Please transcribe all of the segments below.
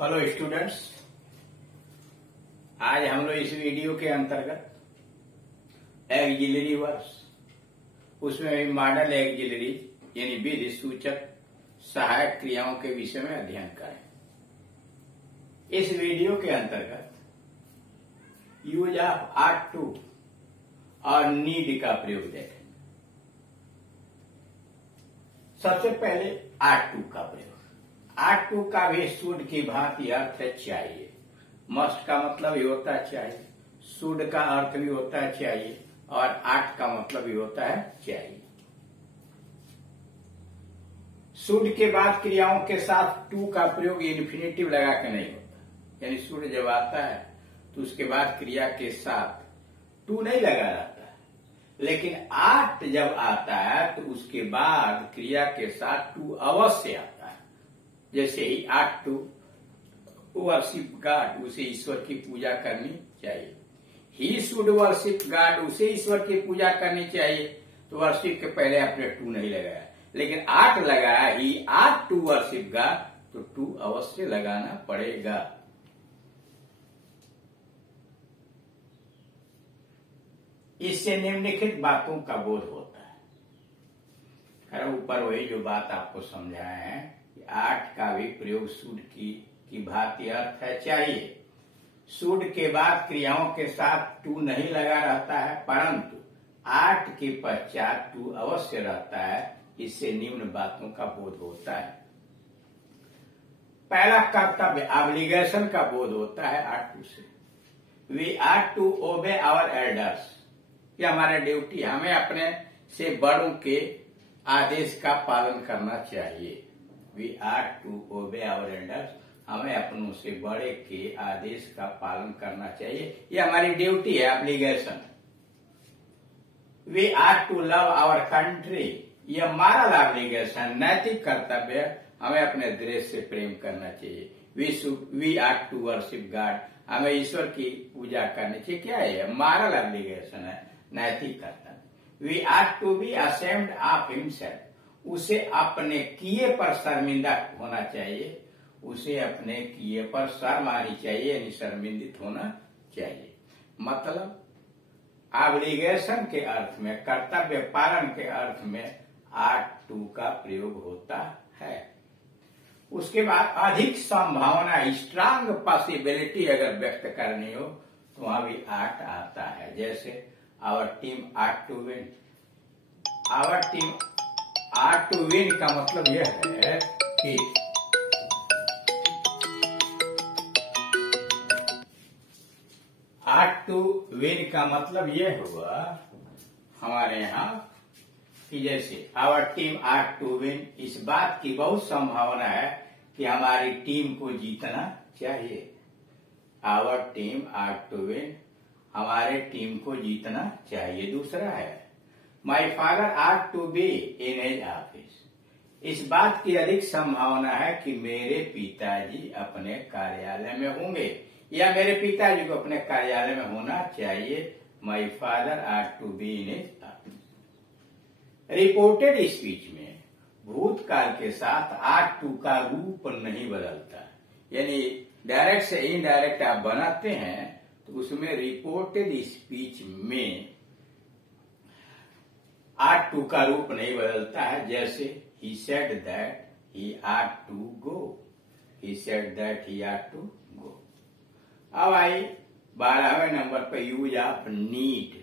Hello students, आज हम लोग इस वीडियो के अंतर्गत एक्जिलरी वर्ब्स, उसमें मॉडल एक्जिलरी यानी विधि सूचक सहायक क्रियाओं के विषय में अध्ययन करें। इस वीडियो के अंतर्गत यूज ऑफ आट टू और नीड का प्रयोग देखेंगे। सबसे पहले आट टू का प्रयोग। आट टू का भी शुड की भांति अर्थ है चाहिए। मस्ट का मतलब भी होता है चाहिए, शुड का अर्थ भी होता है चाहिए, और आट का मतलब भी होता है चाहिए। शुड के बाद क्रियाओं के साथ टू का प्रयोग इन्फिनेटिव लगा के नहीं होता, यानी शुड जब आता है तो उसके बाद क्रिया के साथ टू नहीं लगा रहता। लेकिन आट जब आता है तो उसके बाद क्रिया के साथ टू अवश्य आता है। जैसे ही आट टू वर्शिप गॉड, उसे ईश्वर की पूजा करनी चाहिए। ही शुड वर्शिप गॉड, उसे ईश्वर की पूजा करनी चाहिए। तो वर्शिप के पहले आपने टू नहीं लगाया, लेकिन आट लगाया, ही आट टू वर्शिप गॉड, तो टू अवश्य लगाना पड़ेगा। इससे निम्नलिखित बातों का बोध होता है। ऊपर वही जो बात आपको समझाए हैं कि आट का भी प्रयोग शुड की भांति अर्थ है चाहिए। शुड के बाद क्रियाओं के साथ टू नहीं लगा रहता है, परंतु आट के पश्चात टू अवश्य रहता है। इससे निम्न बातों का बोध होता है। पहला कर्तव्य ऑब्लिगेशन का बोध होता है आट टू से। We are to obey our elders, ये हमारा ड्यूटी, हमें अपने से बड़ों के आदेश का पालन करना चाहिए। We are to obey our elders, हमें अपनों से बड़े के आदेश का पालन करना चाहिए, ये हमारी ड्यूटी है, obligation. We are to love our country, ये हमारा ऑब्लिगेशन, नैतिक कर्तव्य, हमें अपने देश से प्रेम करना चाहिए। We are to worship God, हमें ईश्वर की पूजा करनी चाहिए। क्या है? हमारा ऑब्लिगेशन है, नैतिक कर्तव्य। We are to be ashamed of himself, उसे अपने किए पर शर्मिंदा होना चाहिए, उसे अपने किए पर शर्म आनी चाहिए, यानी शर्मिंदित होना चाहिए। मतलब ऑब्लिगेशन के अर्थ में, कर्तव्य पालन के अर्थ में आट टू का प्रयोग होता है। उसके बाद अधिक संभावना, स्ट्रांग पॉसिबिलिटी अगर व्यक्त करनी हो तो वहां भी आट आता है। जैसे our team ought to win, our team ought to win का मतलब यह है कि आट टू विन का मतलब यह हुआ हमारे यहाँ कि जैसे our team ought to win, इस बात की बहुत संभावना है कि हमारी टीम को जीतना चाहिए। Our team ought to win, हमारे टीम को जीतना चाहिए। दूसरा है my father ought to be in his office, इस बात की अधिक संभावना है कि मेरे पिताजी अपने कार्यालय में होंगे, या मेरे पिताजी को अपने कार्यालय में होना चाहिए। My father ought to be in his office. Reported speech में भूतकाल के साथ आट टू का रूप नहीं बदलता, यानी डायरेक्ट से इनडायरेक्ट आप बनाते हैं तो उसमें रिपोर्टेड स्पीच में आट टू का रूप नहीं बदलता है। जैसे ही said that he ought to go, he said that he ought to go. अब आई 12वें नंबर पर यूज ऑफ नीड।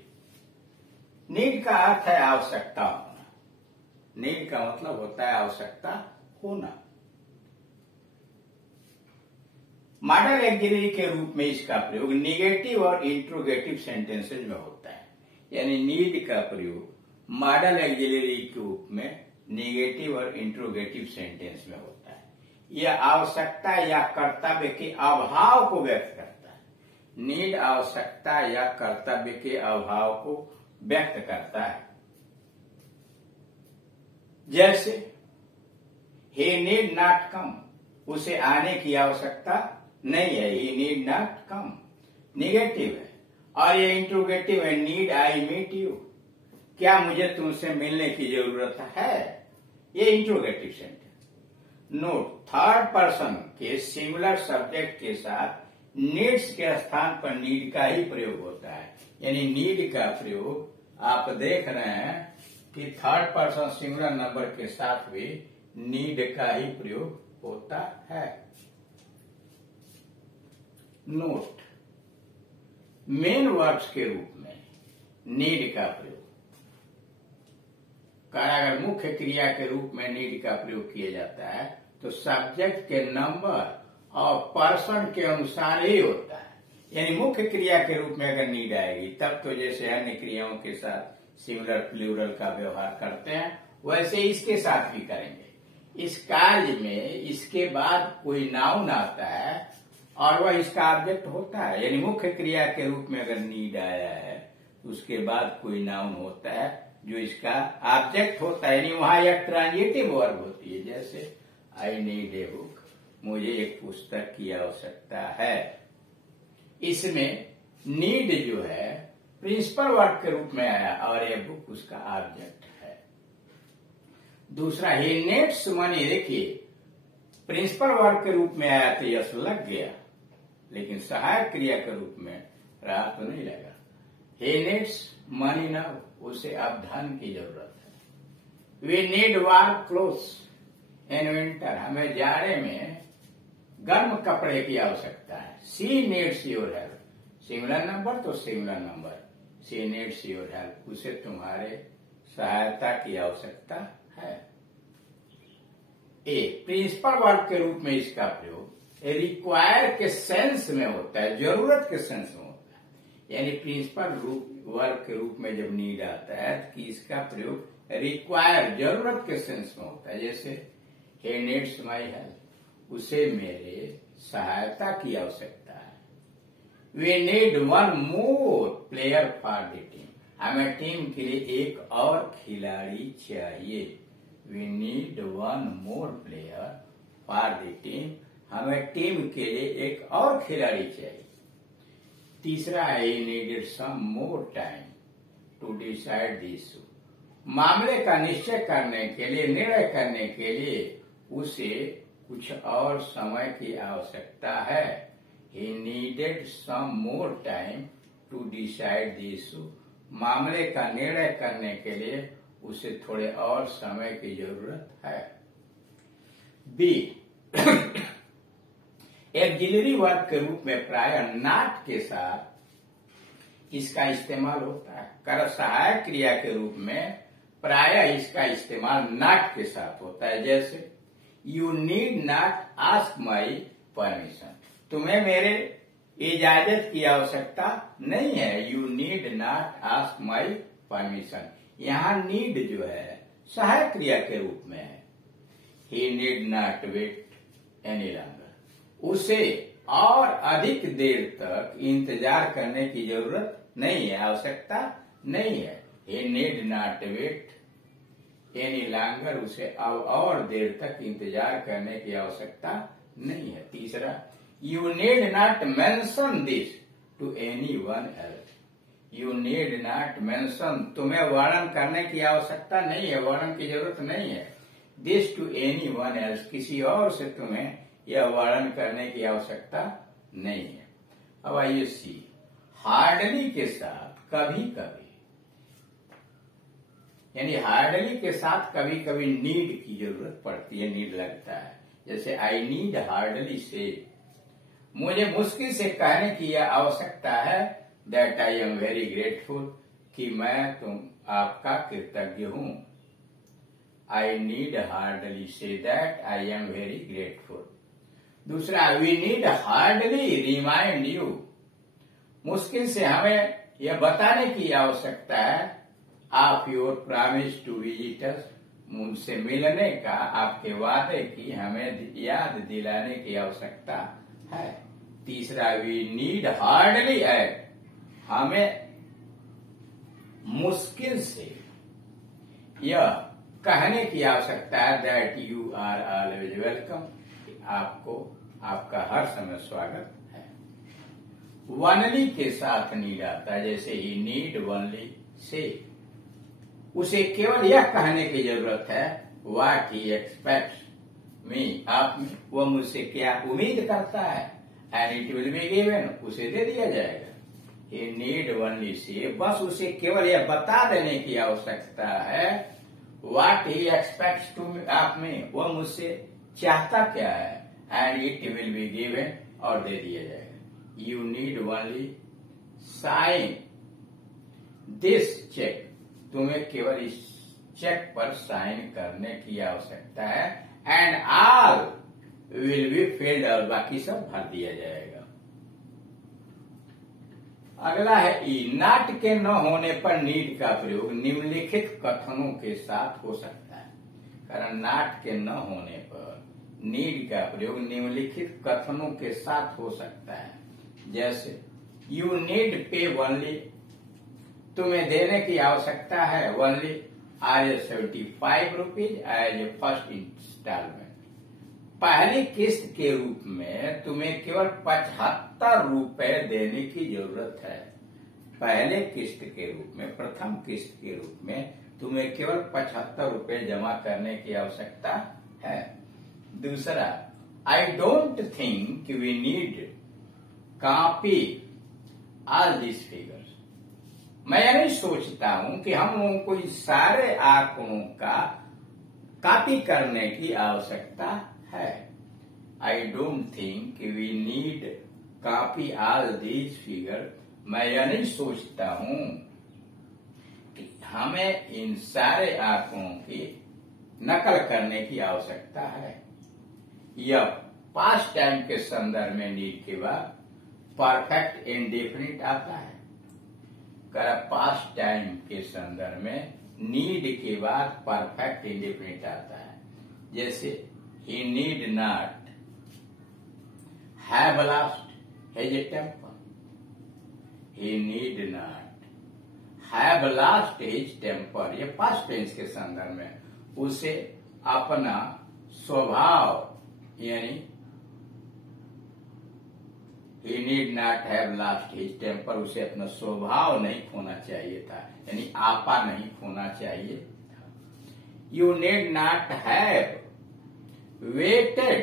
नीड का अर्थ है आवश्यकता होना। नीड का मतलब होता है आवश्यकता होना। मॉडल एक्जिलरी के रूप में इसका प्रयोग निगेटिव और इंट्रोगेटिव सेंटेंसेज में होता है, यानी नीड का प्रयोग मॉडल एक्जिलरी के रूप में निगेटिव और इंट्रोगेटिव सेंटेंस में होता है। यह आवश्यकता या कर्तव्य के अभाव को व्यक्त करता है। नीड आवश्यकता या कर्तव्य के अभाव को व्यक्त करता है। जैसे he need not come, उसे आने की आवश्यकता नहीं है। he need not come negative है, और ये इंट्रोगेटिव है, नीड आई मीट यू, क्या मुझे तुमसे मिलने की जरूरत है, ये interrogative sentence. Note, third person के सिंगुलर सब्जेक्ट के साथ नीड्स के स्थान पर नीड का ही प्रयोग होता है। यानी नीड का प्रयोग आप देख रहे हैं कि थर्ड पर्सन सिंगुलर नंबर के साथ भी नीड का ही प्रयोग होता है। नोट, मेन वर्ब्स के रूप में नीड का प्रयोग, अगर मुख्य क्रिया के रूप में नीड का प्रयोग किया जाता है तो सब्जेक्ट के नंबर और पर्सन के अनुसार ही होता है। यानी मुख्य क्रिया के रूप में अगर नीड आएगी तब तो जैसे अन्य क्रियाओं के साथ सिंगुलर प्लूरल का व्यवहार करते हैं वैसे इसके साथ भी करेंगे। इस कार्य में इसके बाद कोई नाउन आता है और वह इसका ऑब्जेक्ट होता है। यानी मुख्य क्रिया के रूप में अगर नीड आया है तो उसके बाद कोई नाउन होता है जो इसका ऑब्जेक्ट होता है। यानी वहां एक ट्रांजिटिव वर्ब होती है, जैसे आई नीड ए बुक, मुझे एक पुस्तक की आवश्यकता है। इसमें नीड जो है प्रिंसिपल वर्ब के रूप में आया और ए बुक उसका ऑब्जेक्ट है। दूसरा, ही नीड्स मनी, देखिए प्रिंसिपल वर्ब के रूप में आया तो यस लग गया, लेकिन सहायक क्रिया के रूप में रहा तो नहीं लगा। ही नीड्स मनी नाउ, उसे अब धन की जरूरत है। We need warm clothes in winter, हमें जाड़े में गर्म कपड़े की आवश्यकता है। She needs your help, singular number तो singular number, she needs your help, उसे तुम्हारे सहायता की आवश्यकता है। ए, प्रिंसिपल वर्ब के रूप में इसका प्रयोग रिक्वायर के सेंस में होता है, जरूरत के सेंस में होता है। यानी प्रिंसिपल वर्ब के रूप में जब नीड आता है कि इसका प्रयोग रिक्वायर, जरूरत के सेंस में होता है। जैसे he needs my help, उसे मेरे सहायता की आवश्यकता है। We need one more player for the team, हमें टीम के लिए एक और खिलाड़ी चाहिए। We need one more player for the team, हमें टीम के लिए एक और खिलाड़ी चाहिए। तीसरा, he needed some more time to decide the issue, मामले का निश्चय करने के लिए, निर्णय करने के लिए उसे कुछ और समय की आवश्यकता है। He needed some more time to decide the issue, मामले का निर्णय करने के लिए उसे थोड़े और समय की जरूरत है। बी, एक्सिलरी वर्ब के रूप में प्रायः नॉट के साथ इसका इस्तेमाल होता है। कर सहायक क्रिया के रूप में प्रायः इसका इस्तेमाल नॉट के साथ होता है। जैसे you need not ask my permission, तुम्हें मेरे इजाजत की आवश्यकता नहीं है। You need not ask my permission, यहाँ नीड जो है सहायक क्रिया के रूप में है। He need not wait any longer, उसे और अधिक देर तक इंतजार करने की जरूरत नहीं है, आवश्यकता नहीं है। He need not wait any longer, उसे अब और देर तक इंतजार करने की आवश्यकता नहीं है। तीसरा, you need not mention this to anyone else, you need not mention, तुम्हें वर्णन करने की आवश्यकता नहीं है, वर्णन की जरूरत नहीं है। This to anyone else, किसी और से तुम्हें यह वर्णन करने की आवश्यकता नहीं है। अब आइए सी, हार्डली के साथ कभी कभी, यानी हार्डली के साथ कभी कभी नीड की जरूरत पड़ती है, नीड लगता है। जैसे आई नीड हार्डली से, मुझे मुश्किल से कहने की यह आवश्यकता है that I am very grateful, कि मैं आपका कृतज्ञ हूं। I need hardly say that I am very grateful. दूसरा, we need hardly remind you, मुश्किल से हमें यह बताने की आवश्यकता है of your promise to visit us, मुझसे मिलने का आपके वादे की हमें याद दिलाने की आवश्यकता है। तीसरा, वी नीड हार्डली एट, हमें मुश्किल से यह कहने की आवश्यकता है that you are always welcome, आपको आपका हर समय स्वागत है। वनली के साथ नीड आता है, जैसे ही नीड वनली से, उसे केवल यह कहने की जरूरत है व्हाट ही एक्सपेक्ट्स, मी, आप में, वो मुझसे क्या उम्मीद करता है, and it will be given, उसे दे दिया जाएगा। He need only say, बस उसे केवल यह बता देने की आवश्यकता है, what he expects to me, आप में, वो मुझसे चाहता क्या है, and it will be given, और दे दिया जाएगा। You need only sign this check, तुम्हें केवल इस चेक पर साइन करने की आवश्यकता है, and all will be filled, और बाकी सब भर दिया जाएगा। अगला है ई, नाट के न होने पर नीड का प्रयोग निम्नलिखित कथनों के साथ हो सकता है। कारण नाट के न होने पर नीड का प्रयोग निम्नलिखित कथनों के साथ हो सकता है। जैसे यू नीड पे ओनली, तुम्हें देने की आवश्यकता है only ₹75 as a first instalment, पहली किस्त के रूप में तुम्हें केवल ₹75 देने की जरूरत है। पहले किस्त के रूप में, प्रथम किस्त के रूप में तुम्हें केवल ₹75 जमा करने की आवश्यकता है। दूसरा, I don't think we need copy all this figures, मैं नहीं सोचता हूं कि हम लोगों को इस सारे आंकड़ों का कॉपी करने की आवश्यकता है। I don't think we need copy all these figure, मैं यह नहीं सोचता हूं कि हमें इन सारे आंकड़ों की नकल करने की आवश्यकता है। यह पास्ट टाइम के संदर्भ में नीड के बाद परफेक्ट इंडेफिनिट आता है। पास्ट टाइम के संदर्भ में नीड के बाद परफेक्ट इंडेफिनिट आता है। जैसे he need not have lost his temper, he need not have lost his temper, ये पास्ट टेंस के संदर्भ में उसे अपना स्वभाव, यानी he need not have lost his temper, उसे अपना स्वभाव नहीं खोना चाहिए था, यानी आपा नहीं खोना चाहिए था। You need not have waited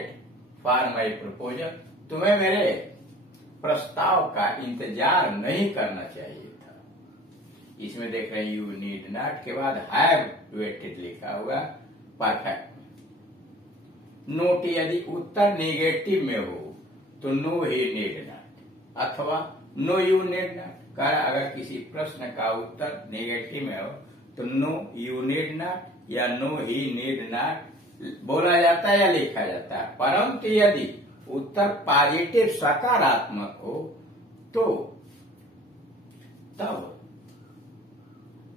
for my proposal, तुम्हें मेरे प्रस्ताव का इंतजार नहीं करना चाहिए था। इसमें देख रहे हैं यू नीड नॉट के बाद हैव वेटेड लिखा हुआ परफेक्ट। नोट, यदि उत्तर नेगेटिव में हो तो नो ही नीड नॉट, अथवा नो यू नीड नॉट। अगर किसी प्रश्न का उत्तर नेगेटिव में हो तो नो यू नीड नॉट या नो ही नीड नॉट बोला जाता है या लिखा जाता है। परंतु यदि उत्तर पॉजिटिव सकारात्मक हो तो तब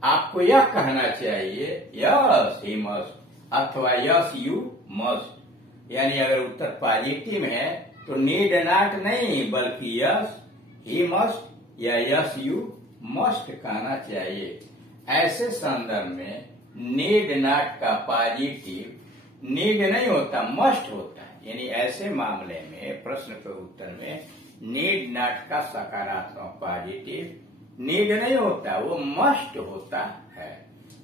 आपको यह कहना चाहिए यस ही मस्ट अथवा यस यू मस्ट। यानी अगर उत्तर पॉजिटिव है तो नीड नॉट नहीं बल्कि यस ही मस्ट या यस यू मस्ट कहना चाहिए। ऐसे संदर्भ में नीड नॉट का पॉजिटिव नीड नहीं होता, मस्ट होता है। यानी ऐसे मामले में प्रश्न के उत्तर में नीड नॉट का सकारात्मक पॉजिटिव नीड नहीं होता, वो मस्ट होता है।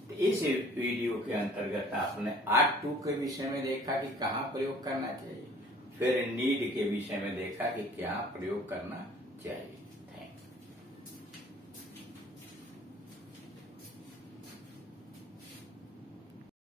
तो इस वीडियो के अंतर्गत आपने आर्ट 2 के विषय में देखा कि कहाँ प्रयोग करना चाहिए, फिर नीड के विषय में देखा कि क्या प्रयोग करना चाहिए।